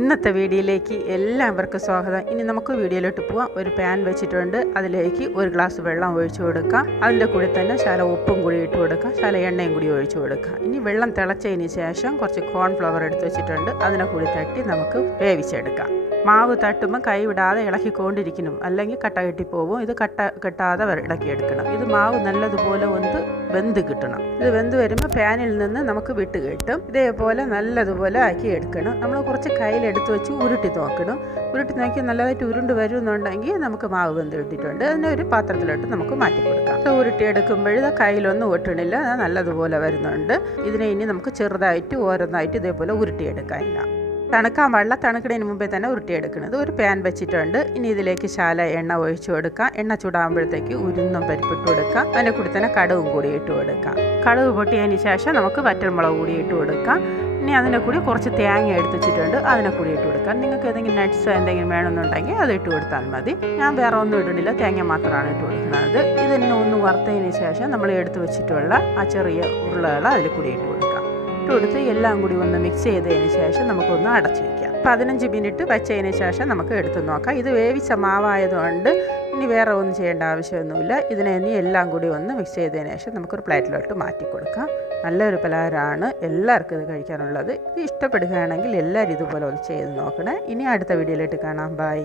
ഇന്നത്തെ വീഡിയോയിലേക്ക് എല്ലാവർക്കും സ്വാഗതം. ഇനി നമുക്ക് വീഡിയോയിലോട്ട് പോവാം. ഒരു പാൻ വെച്ചിട്ടുണ്ട്. അതിലേക്ക് ഒരു ഗ്ലാസ് വെള്ളം ഒഴിച്ചു കൊടുക്കാം. അതിന്റെ കൂടെ തന്നെ ശല ഉപ്പും കൂടി ഇട്ട് കൊടുക്കാം. ശല എണ്ണയും കൂടി ഒഴിച്ചു കൊടുക്കാം. ഇനി വെള്ളം തിളച്ചതിന് ശേഷം കുറച്ച് കോൺഫ്ലവർ എടുത്ത് വെച്ചിട്ടുണ്ട്. അതിനെ കൂടി തട്ടി നമുക്ക് വേവിച്ചെടുക്കാം. മാവ് തട്ടുമ്പോൾ കൈവിടാതെ ഇളക്കിക്കൊണ്ടിരിക്കണം. അല്ലെങ്കിൽ കട്ട കെട്ടിപ്പോവും. ഇത് കട്ട കെട്ടാതെ ഇളക്കിയെടുക്കണം. ഇത് മാവ് നല്ലതുപോലെ ഒന്ന് വെന്ത് കിട്ടണം. ഇത് വെന്ത് വരുമ്പോൾ പാനിൽ നിന്ന് നമുക്ക് വിട്ട് കിട്ടും. ഇതേപോലെ നല്ലതുപോലെ ആക്കി എടുക്കണം നമ്മൾ കുറച്ച് കയ്യിലെടുത്ത് വെച്ച് ഉരുട്ടി നോക്കണം. ഉരുട്ടി നോക്കി നല്ലതായിട്ട് ഉരുണ്ട് വരുമെന്നുണ്ടെങ്കിൽ നമുക്ക് മാവ് വെന്ത് കിട്ടിയിട്ടുണ്ട്. അതിനെ ഒരു പാത്രത്തിലോട്ട് നമുക്ക് മാറ്റി കൊടുക്കാം. ഇത് ഉരുട്ടി എടുക്കുമ്പോൾ ഇത് കയ്യിലൊന്നും ഒട്ടണില്ല. നല്ലതുപോലെ വരുന്നുണ്ട്. ഇതിനെ ഇനി നമുക്ക് ചെറുതായിട്ട് ഓരോന്നായിട്ട് ഇതേപോലെ ഉരുട്ടിയെടുക്കാനില്ല തണുക്കാൻ പാടില്ല തണുക്കുന്നതിന് മുമ്പേ തന്നെ ഉരുട്ടിയെടുക്കുന്നത്. ഒരു പാൻ വെച്ചിട്ടുണ്ട്. ഇനി ഇതിലേക്ക് ശാല എണ്ണ ഒഴിച്ചു കൊടുക്കാം. എണ്ണ ചൂടാകുമ്പോഴത്തേക്ക് ഉരുന്നും പരിപ്പിട്ട് കൊടുക്കാം അതിന്റെ കൂടി തന്നെ കടവും കൂടി ഇട്ട് കൊടുക്കാം. കടുക് പൊട്ടിയതിന് ശേഷം നമുക്ക് വറ്റൽമുളക് കൂടി ഇട്ട് കൊടുക്കാം. ഇനി അതിന്റെ കൂടി കുറച്ച് തേങ്ങ എടുത്ത് വെച്ചിട്ടുണ്ട്. അതിനെ കൂടി ഇട്ട് കൊടുക്കാം. നിങ്ങൾക്ക് ഏതെങ്കിലും നട്ട്സ് എന്തെങ്കിലും വേണമെന്നുണ്ടെങ്കിൽ അത് ഇട്ട് കൊടുത്താൽ മതി. ഞാൻ വേറെ ഒന്നും ഇടുന്നില്ല തേങ്ങ മാത്രമാണ് ഇട്ട് കൊടുക്കുന്നത്. ഇതിനെ ഒന്ന് വറുത്തതിന് ശേഷം നമ്മൾ എടുത്ത് വെച്ചിട്ടുള്ള ആ ചെറിയ ഉരുളകൾ അതിൽ കൂടി ഇട്ട് കൊടുക്കാം. ഇട്ട് കൊടുത്ത് എല്ലാം കൂടി ഒന്ന് മിക്സ് ചെയ്തതിന് ശേഷം നമുക്കൊന്ന് അടച്ചു വയ്ക്കാം പതിനഞ്ച് മിനിറ്റ് വെച്ചതിന് ശേഷം നമുക്ക് എടുത്ത് നോക്കാം. ഇത് വേവിച്ച മാവായതുകൊണ്ട് ഇനി വേറെ ഒന്നും ചെയ്യേണ്ട ആവശ്യമൊന്നുമില്ല. ഇതിനെ ഇനി എല്ലാം കൂടി ഒന്ന് മിക്സ് ചെയ്തതിന് ശേഷം നമുക്കൊരു പ്ലേറ്റിലോട്ട് മാറ്റി കൊടുക്കാം. നല്ലൊരു പലഹാരമാണ്. എല്ലാവർക്കും ഇത് കഴിക്കാനുള്ളത്. ഇത് ഇഷ്ടപ്പെടുകയാണെങ്കിൽ എല്ലാവരും ഇതുപോലെ ഒന്ന് ചെയ്ത് നോക്കണേ. ഇനി അടുത്ത വീഡിയോയിലോട്ട് കാണാം. ബൈ